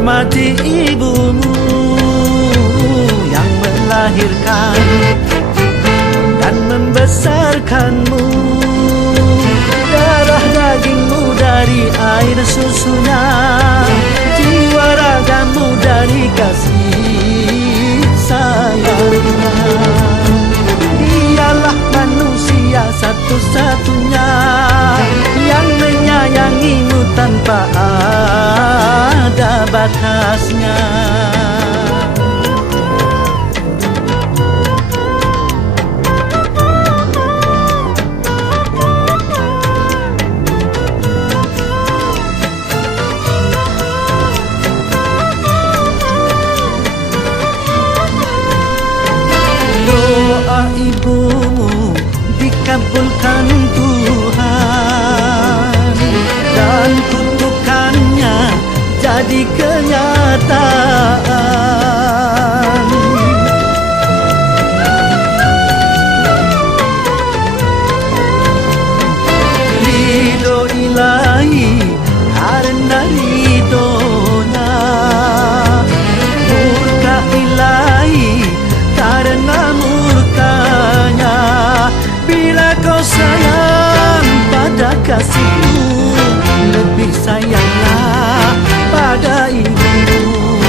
hormati ibumu yang melahirkan dan membesarkanmu. Darah dagingmu dari air susunya, jiwa ragamu dari kasih sayangnya. Dialah manusia satu-satunya yang menyayangimu tanpa ada batasnya. Doa ibumu dikabulkan Tuhan dan kutukannya jadi kenyataan. Ridho ilahi karena ridhonya, murka ilahi karena murkanya. Bila kau sayang pada kasihmu, lebih sayanglah pada ibumu.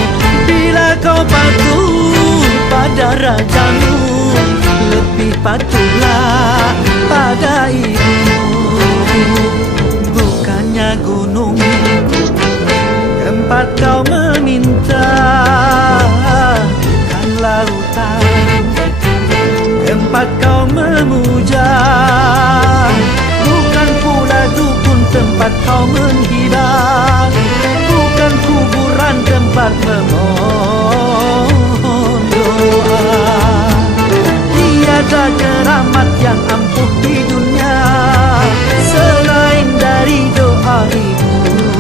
Bila kau patuh pada rajamu, lebih patuhlah pada ibumu. Bukannya gunung tempat kau meminta, bukan lautan tempat kau memuja, bukan pula dukun tempat kau menghidap, bukan kuburan tempat memohon doa. Tiada keramat yang ampuh di dunia selain dari doa ibumu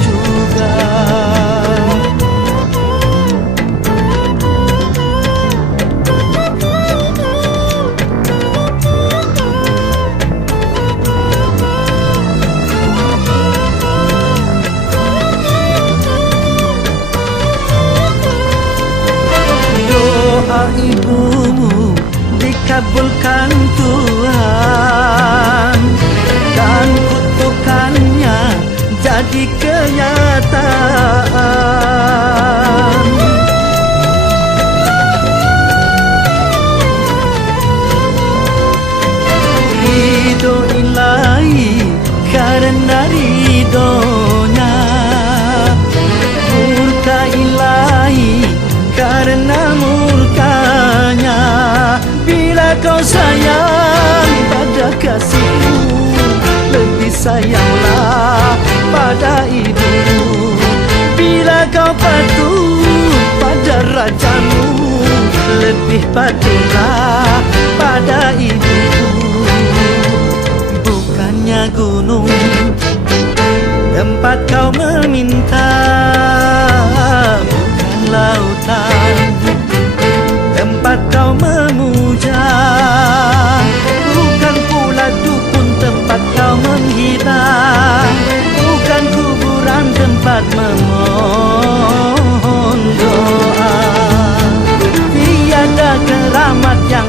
juga. Doa ibumu dikabulkan Tuhan dan kutukannya jadi kenyataan. Ridho ilahi karena ridhonya, murka ilahi karena murkanya. Bila kau sayang pada kasihmu, lebih sayanglah pada ibumu. Bila kau patuh pada rajamu, lebih patuhlah pada ibumu. Bukannya gunung tempat kau meminta, bukan lautan tempat kau memuja, bukan pula dukun tempat kau menghina, bukan kuburan tempat memohon doa. Tiada keramat yang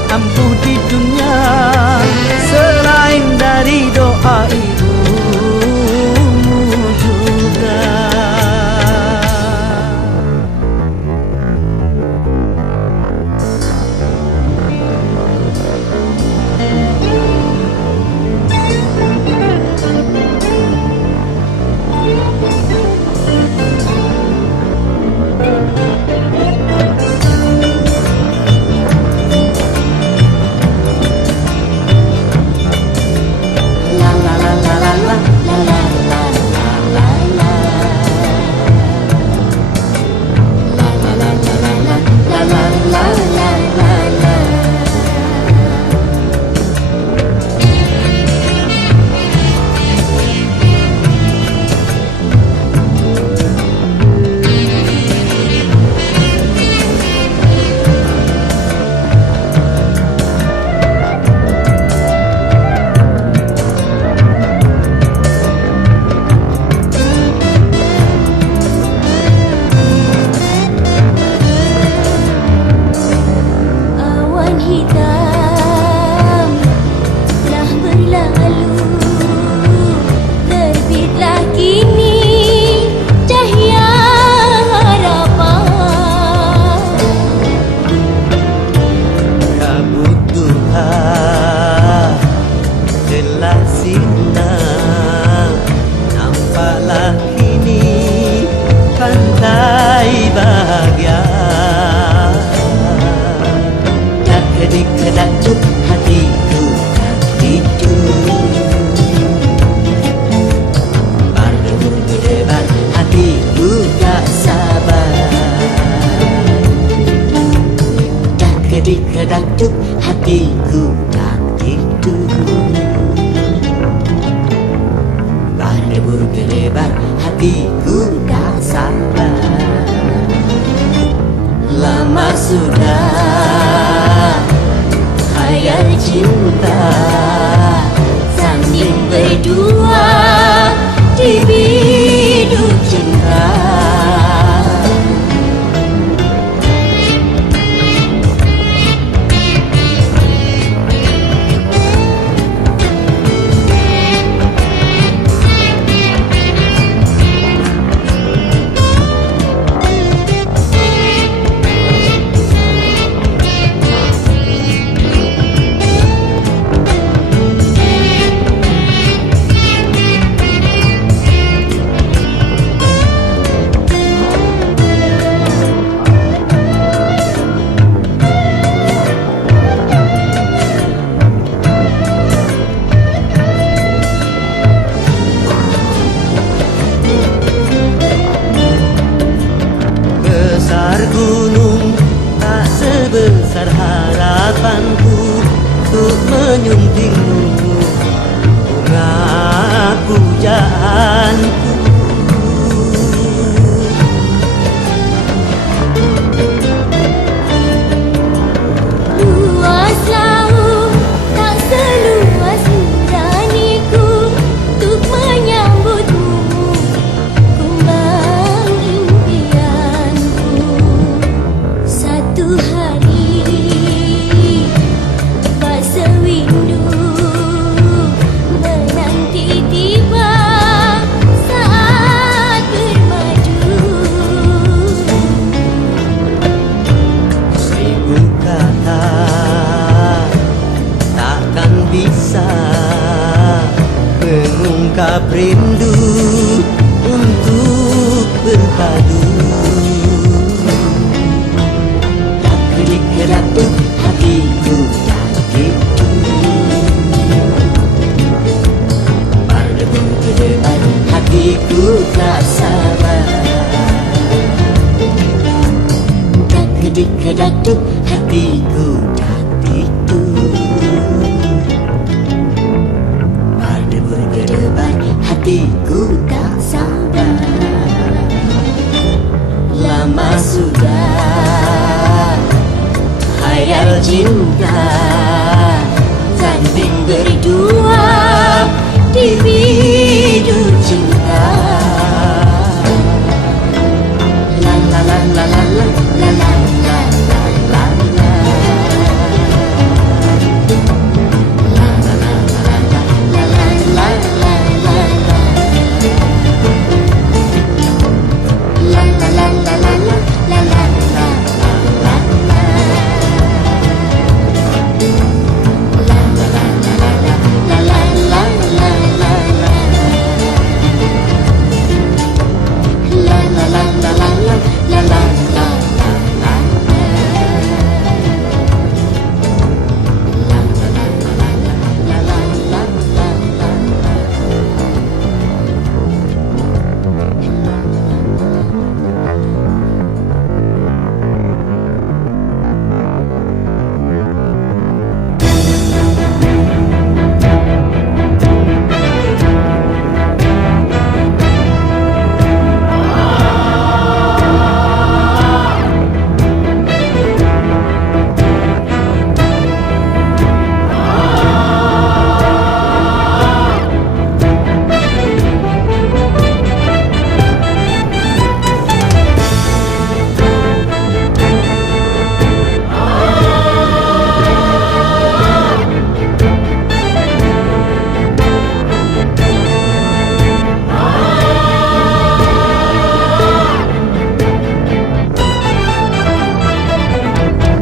berdua di biduk cinta. Besar gunung tak sebesar harapanku untuk menyuntingmu, bunga pujaanku. Luas laut tak seluas nuraniku untuk menyambutmu, kumbang impianku. Satu hari fase rindu menanti tiba saat bermaju. Seribu kata takkan bisa mengungkap rindu untuk berpadu. Tak kedik-kedatuh hatiku dan itu berdebar ke depan, hatiku tak sabar. Tak kedik-kedatuh hatiku dan itu berdebar ke depan, hatiku tak sabar. Lama sudah hayal cinta tanding berdua di biduk cinta. La la la la la la la la la la la la. La la la la la la la la la la. La la la la la la la la la la la. La la la la la la la la la la la. La la la la la la la la la la.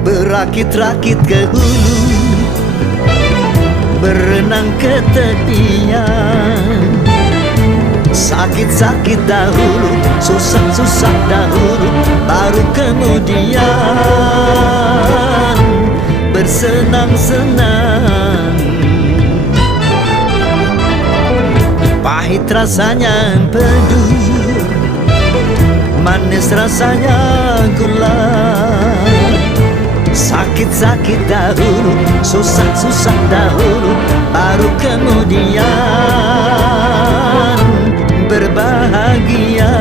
Berakit-rakit ke hulu, berenang ke tepian. Sakit-sakit dahulu, susah-susah dahulu, baru kemudian bersenang-senang. Pahit rasanya empedu, manis rasanya gula. Sakit-sakit dahulu, susah-susah dahulu, baru kemudian berbahagia.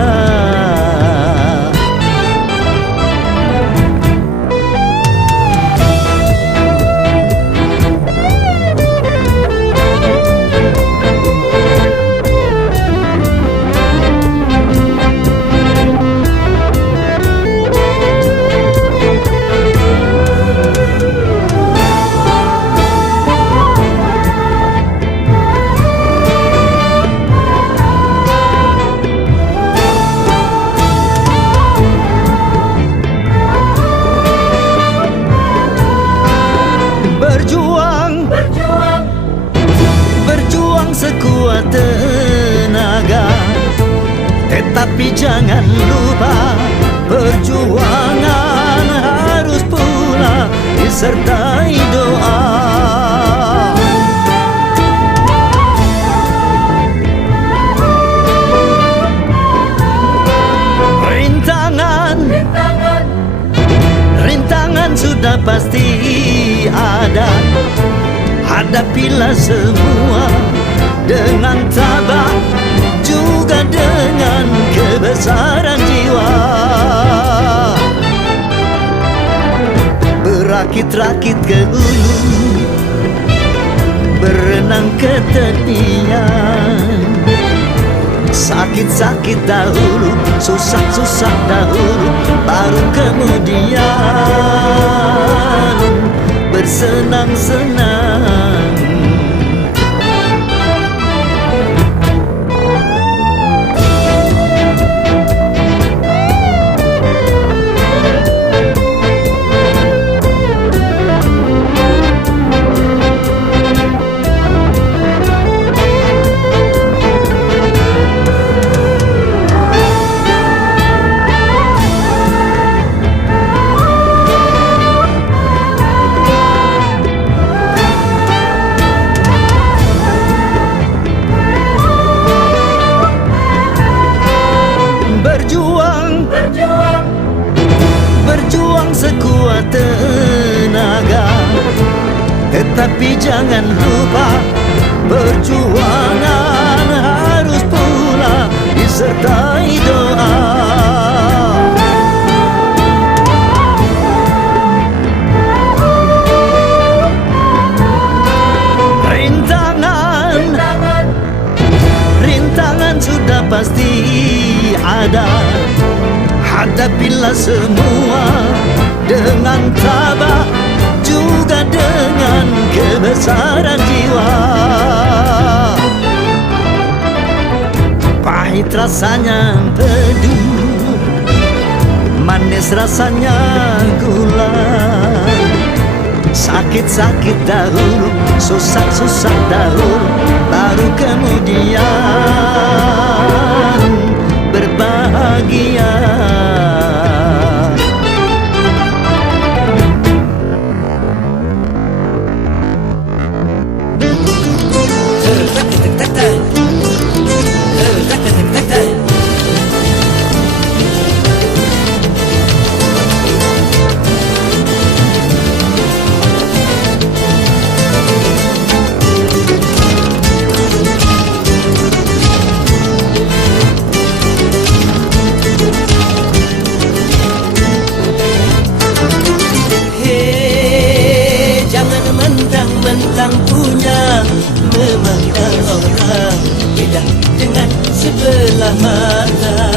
Tetapi jangan lupa, perjuangan harus pula disertai doa. Rintangan sudah pasti ada. Hadapilah semua dengan tabah, juga dengan kebesaran jiwa. Berakit-rakit ke hulu, berenang ke tepian. Sakit-sakit dahulu, susah-susah dahulu, baru kemudian bersenang-senang. Berjuang sekuat tenaga, tetapi jangan lupa, perjuangan harus pula disertai doa. Rintangan sudah pasti ada. Hadapilah semua dengan tabah, juga dengan kebesaran jiwa. Pahit rasanya pedu, manis rasanya gula. Sakit-sakit dahulu, susah-susah dahulu, baru kemudian berbahagia. Mentang-mentang punya, memandang orang beda dengan sebelah mata.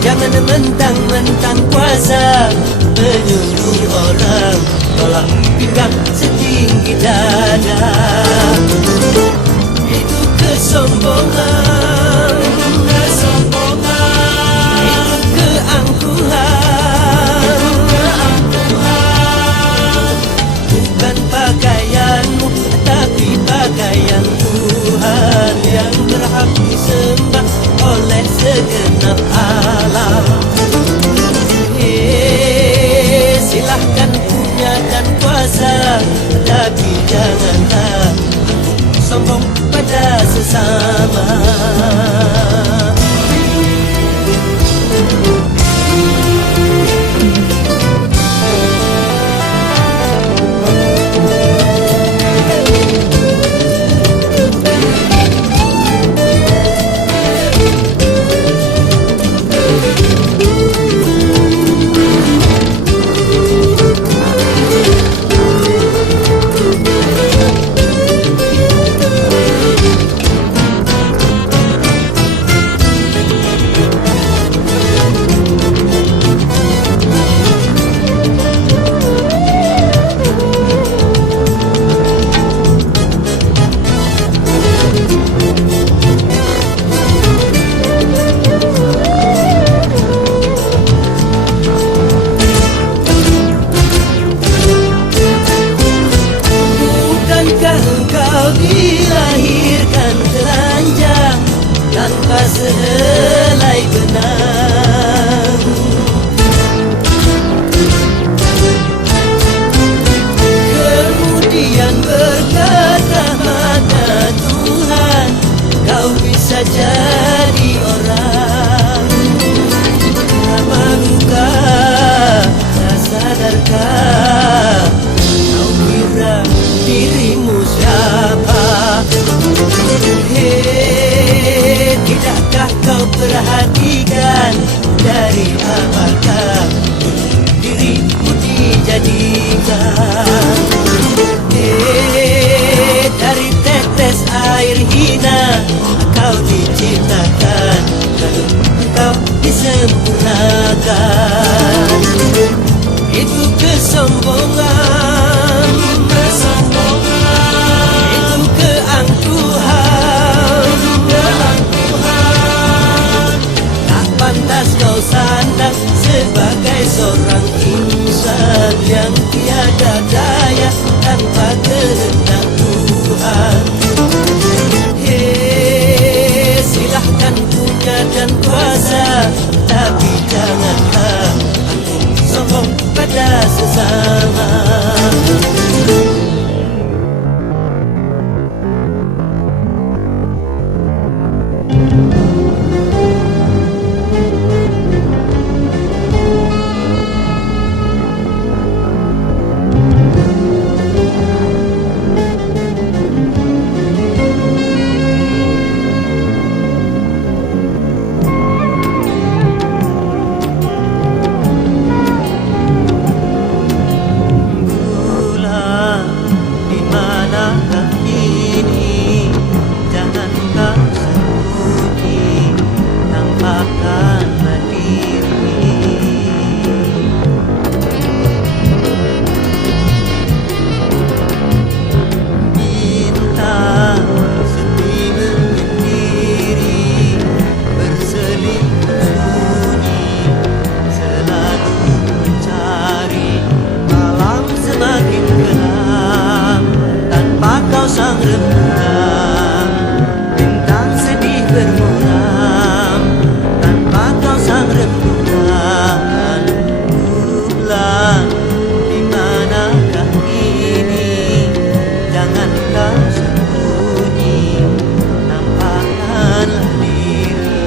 Jangan mentang-mentang kuasa, menyuruh orang tolak pinggang setinggi dada. Itu kesombongan, itu keangkuhan. Bukan pakaianmu, tapi pakaian Tuhan yang berhak disembah oleh segenap alam. Silahkan punyakan kuasa, tapi janganlah sombong pada sesama. dirimu siapa? Hei, tidakkah kau perhatikan dari apakah dirimu dijadikan? Hei, dari tetes air hina kau diciptakan, lalu kau disempurnakan. Itu kesombongan, itu keangkuhan, tak pantas kau sandang sebagai seorang insan yang tiada daya tanpa kehendak Tuhan. Hei, silahkan punya dan kuasa, tapi janganlah sombong pada sesama. Sang rembulan, bintang sedih bermuram, tanpa kau sang rembulan. Bulan, di manakah ini? Jangan kau sembunyi, nampakkanlah diri.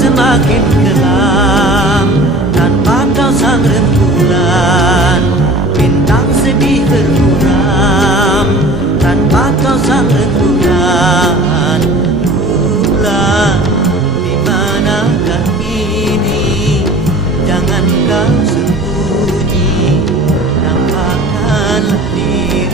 Semakin kelam tanpa kau sang rembulan, bintang sedih bermuram tanpa kau sang rembulan. Bulan, di manakah ini? Jangan kau sembunyi, nampakkanlah diri.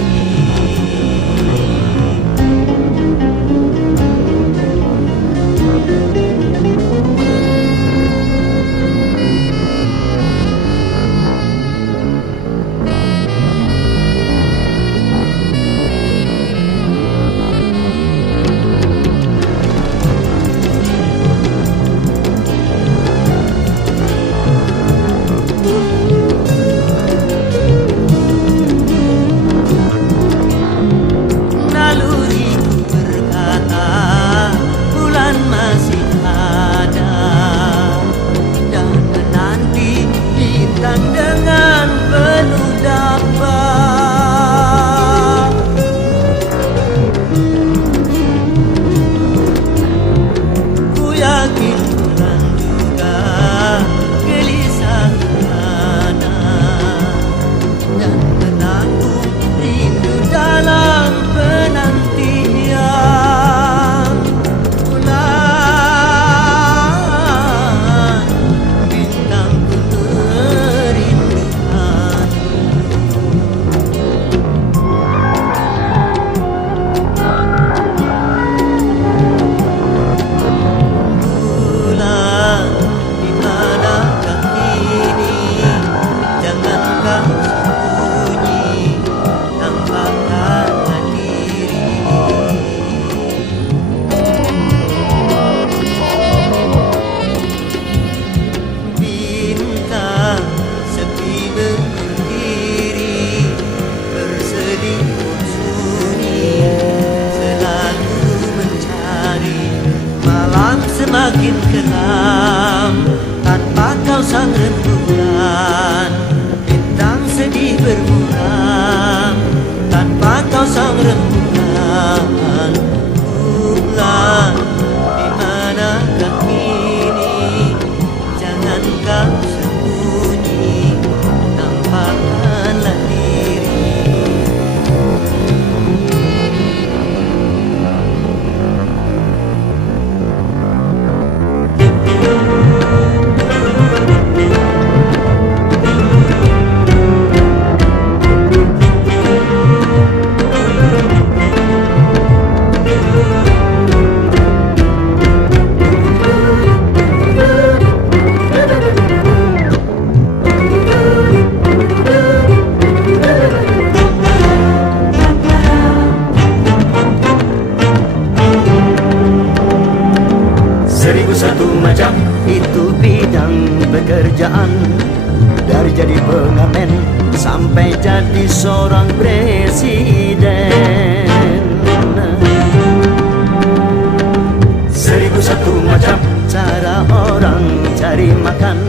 bulan, bintang sedih berkurang tanpa kau sang rembulan. Bulan, di manakah kini? Jangan kau sembunyi, nampakkanlah diri. Seribu satu macam itu bidang pekerjaan, dari jadi pengamen sampai jadi seorang presiden. Seribu satu macam cara orang cari makan,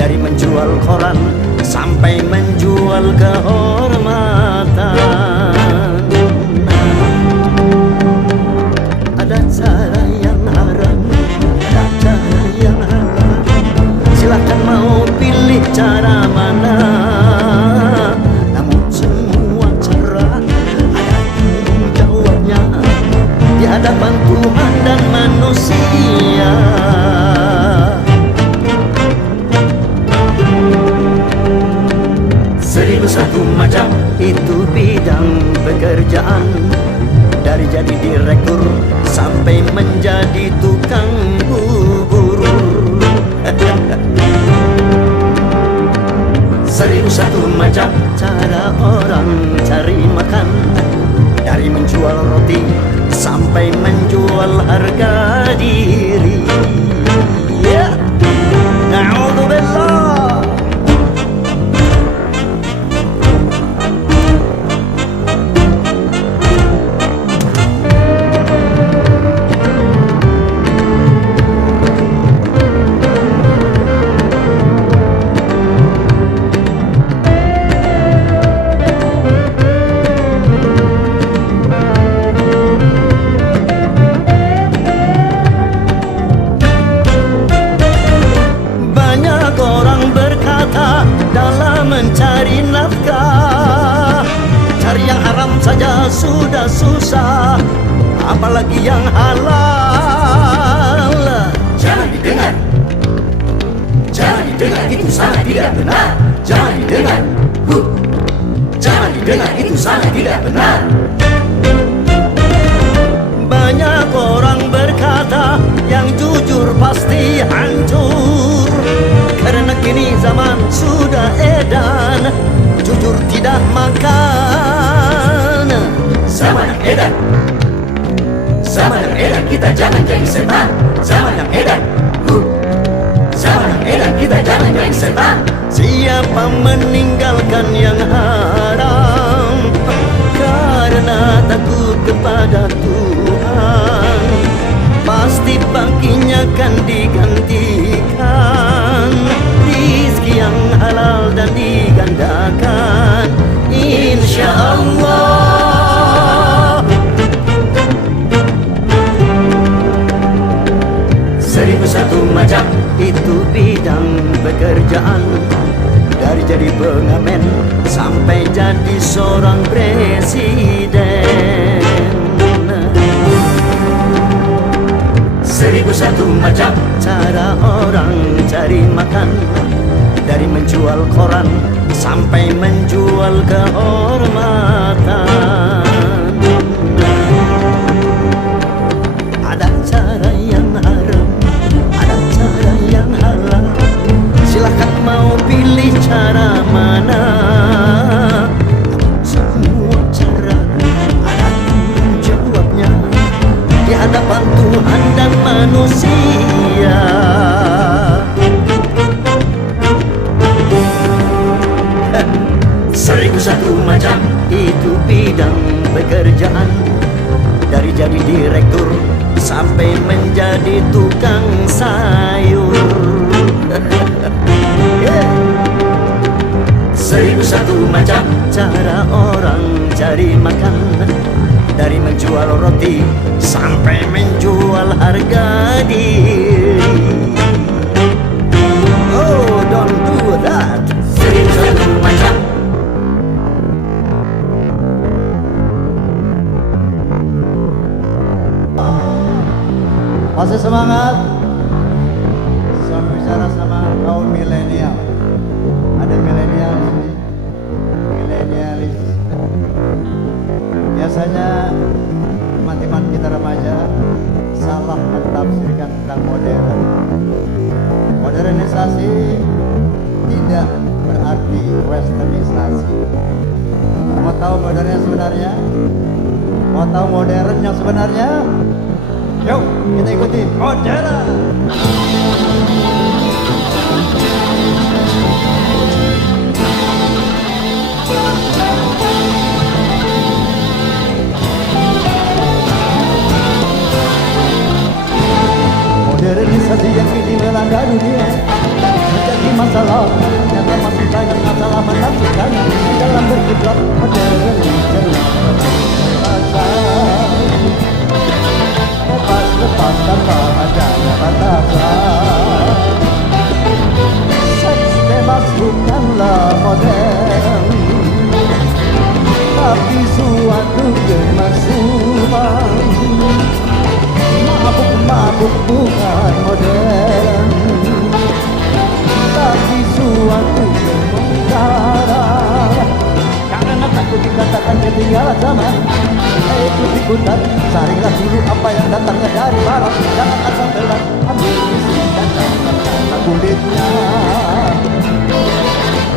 dari menjual koran sampai menjual kehormatan. Ada cara yang haram, ada cara yang halal. Silahkan mau pilih cara mana, namun semua cara ada tanggung jawabnya di hadapan Tuhan dan manusia. Seribu satu macam itu bidang pekerjaan, dari jadi direktur sampai menjadi tukang bubur. Seribu satu macam cara orang cari makan, dari menjual roti sampai menjual harga diri. Ya, na'udzubillah. Dalam mencari nafkah, cari yang haram saja sudah susah, apalagi yang halal. Jangan didengar, jangan didengar, itu sangat tidak benar. Jangan didengar, jangan didengar, itu sangat tidak benar. Banyak orang berkata yang jujur pasti hancur, karena kini zaman sudah edan, jujur tidak makan. Zaman yang edan, zaman yang edan, kita jangan jadi setan. Zaman yang edan, zaman yang edan, kita jangan jadi setan. Siapa meninggalkan yang haram karena takut kepada Tuhan, pasti baginya kan digantikan rizki yang halal dan digandakan, insya Allah. Seribu satu macam itu bidang pekerjaan, dari jadi pengamen sampai jadi seorang presiden. Seribu satu macam cara orang cari makan, dari menjual koran sampai menjual kehormatan. Ada cara yang haram, ada cara yang halal. Silahkan mau pilih cara mana, semua cara ada tanggung jawabnya di hadapan Tuhan dan manusia. Seribu satu macam itu bidang pekerjaan, dari jadi direktur sampai menjadi tukang sayur. Yeah. satu macam cara orang cari makan, dari menjual roti sampai menjual harga diri. Oh, don't do that. Seribu satu macam. Masih semangat? Saya bicara sama kaum milenial. Ada milenial sini, milenialis. Biasanya teman-teman kita remaja salah mentafsirkan tentang modern. Modernisasi tidak berarti westernisasi. Mau tahu modernnya sebenarnya? Mau tahu modern yang sebenarnya? Yuk, kita ikuti modern. Modernisasi yang kini melanda dunia menjadi masalah, ternyata masih banyak masalah menantikan dalam berkiblat modernisasi. Lepas tanpa adanya batasan, seks bebas bukanlah modern, tapi suatu kemasukan. Mabuk bukan modern, tapi suatu kemungkaran. Karena takut dikatakan ketinggalan zaman, ikut-ikutan, saringlah dulu apa yang datangnya dari barat. Jangan asal telan, ambil isi dan kata kulitnya,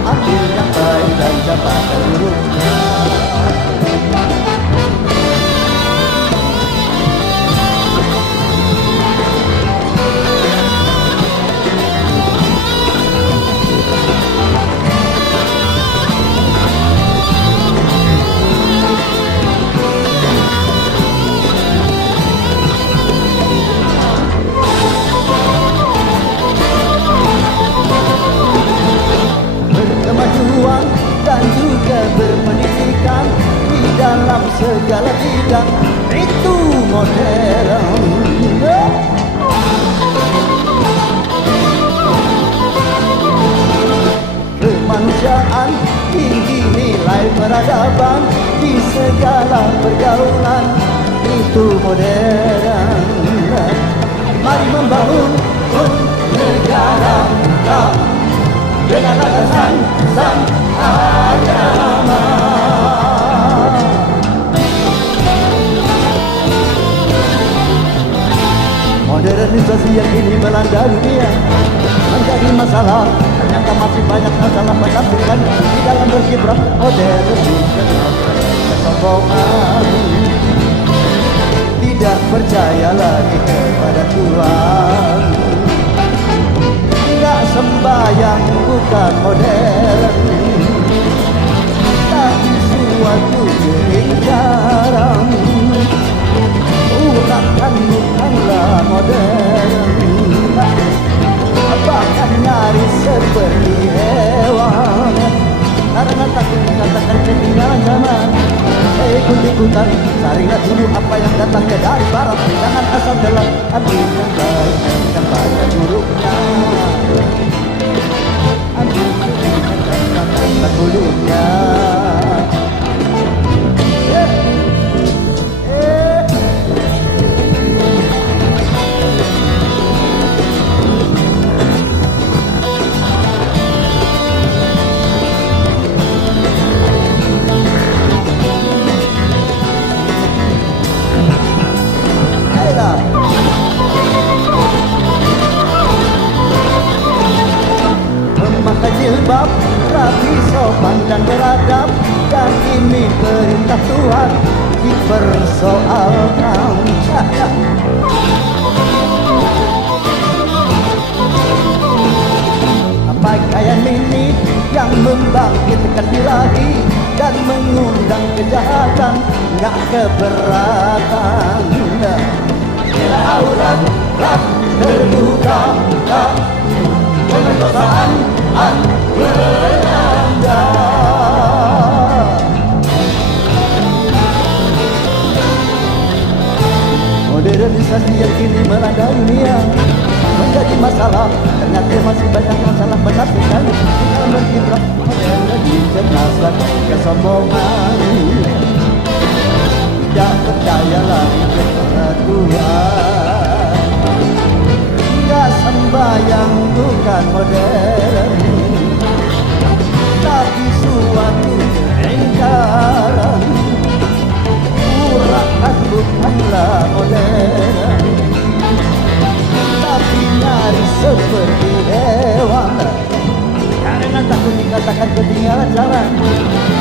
ambil yang baik dan jabatan buruknya. Kemajuan dan juga berpendidikan di dalam segala bidang itu modern. Kemanusiaan, tinggi nilai peradaban di segala pergaulan itu modern. Mari membangun negara dengan landasan sang agama. Modernisasi yang kini melanda dunia menjadi masalah, ternyata masih banyak masalah menantikan di dalam berkiprah modernisasi. Kesombongan, tidak percaya lagi kepada Tuhan, tidak sembahyang bukan modern, tapi suatu keingkaran. Urakan bukanlah modern, bahkan nyaris seperti hewan. Karena takut dikatakan ketinggalan zaman, ikut-ikutan, saringlah dulu apa yang datangnya dari barat. Jangan asal telan, ambil yang baik dan banyak buruknya, ambil yang baik dan buruknya. Memakai jilbab, rapi, sopan dan beradab, dan ini perintah Tuhan dipersoalkan. Pakaian ini yang membangkitkan birahi dan mengundang kejahatan, nggak keberatan. Bila aurat terbuka, pemerkosaan melanda. Migrasi yang kini melanda dunia menjadi masalah. Ternyata masih banyak masalah menakutkan. Kita berkiprah menjadi cerdaskan kesombongan. Tidak percaya lagi kepada Tuhan. Hingga sembahyang bukan modern, tapi suatu keingkaran. Urakan bukanlah modern, tapi nyaris seperti hewan. Karena takut dikatakan ketinggalan zaman,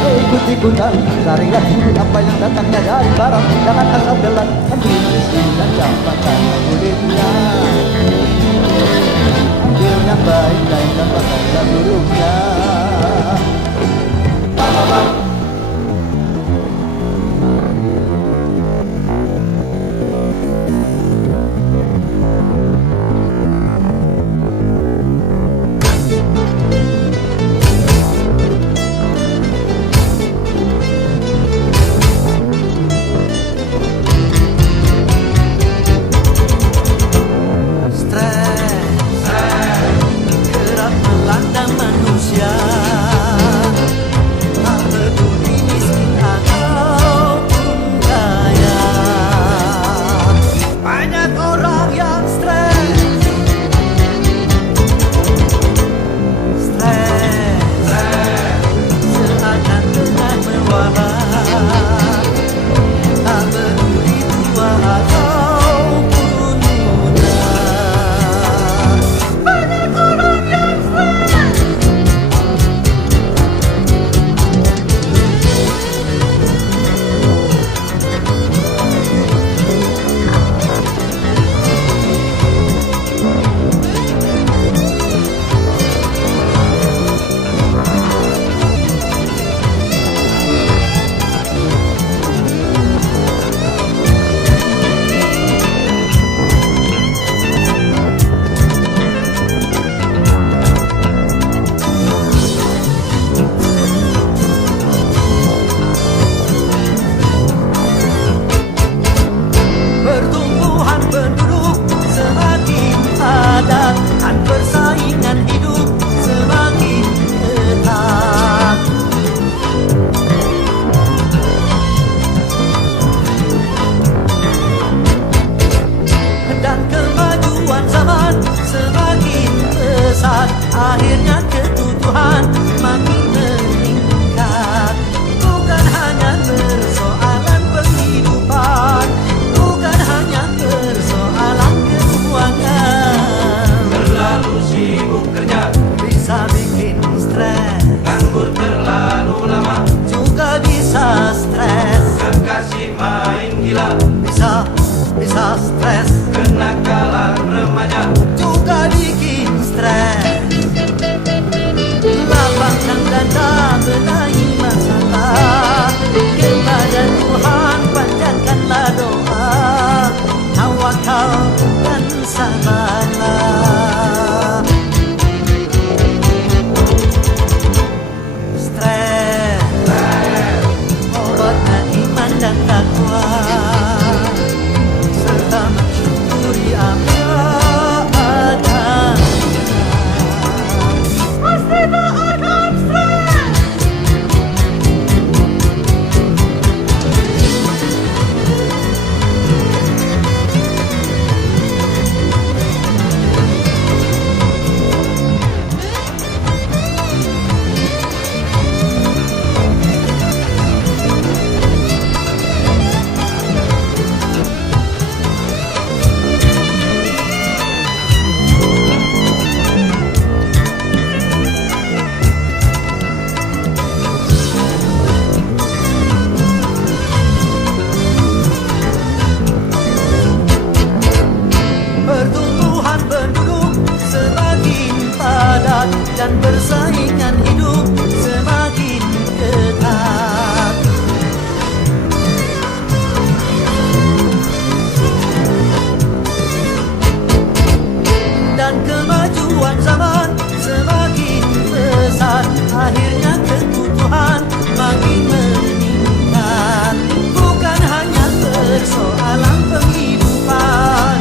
ikut-ikutan carilah dulu apa yang datangnya dari barat. Jangan asal telan ambil isi dan dapatkan kulitnya. Ambil yang baik dan dapatkan yang buruknya. Akhirnya kebutuhan makin meningkat. Bukan hanya persoalan penghidupan, bukan hanya persoalan keuangan. Terlalu sibuk kerja bisa bikin stres, nganggur terlalu lama juga bisa stres. kekasih main gila Bisa stres, kenakalan remaja juga bikin stres. Lapangkan dada benahi masalah, kepada Tuhan panjatkanlah doa, tawakal dan sabarlah. Stres, obatnya iman dan takwa, serta mensyukuri apa adanya. Pasti tak akan stres. Pertumbuhan penduduk semakin padat dan persaingan hidup semakin ketat. Dan kemajuan zaman semakin pesat, akhirnya kebutuhan makin meningkat. Bukan hanya persoalan penghidupan,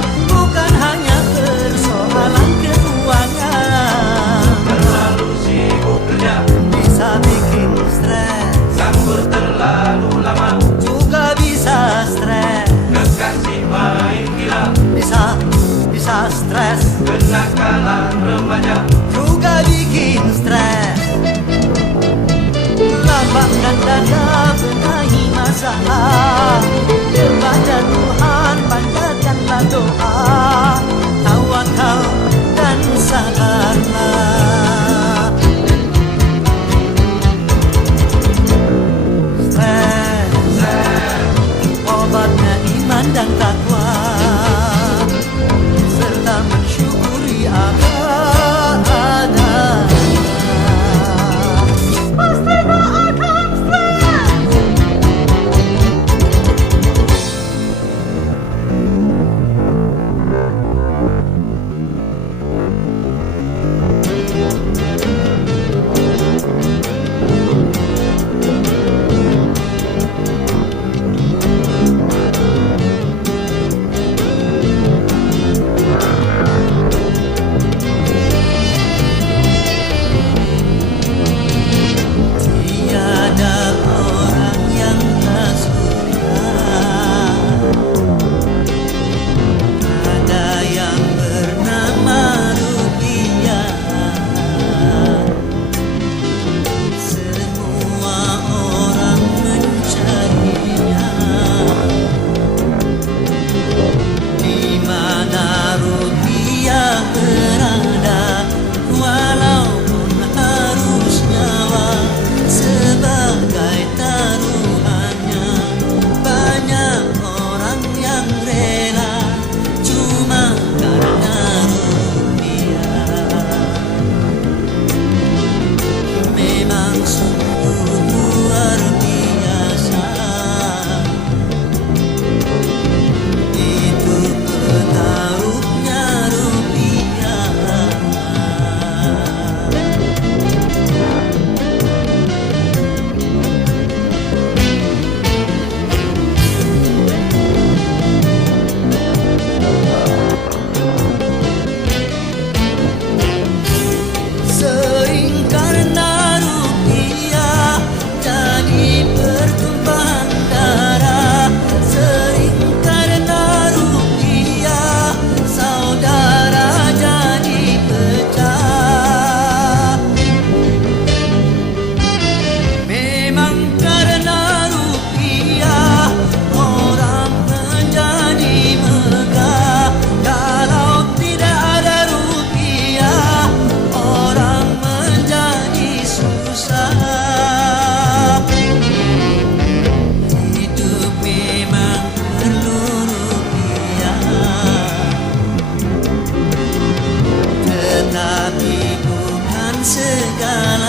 segala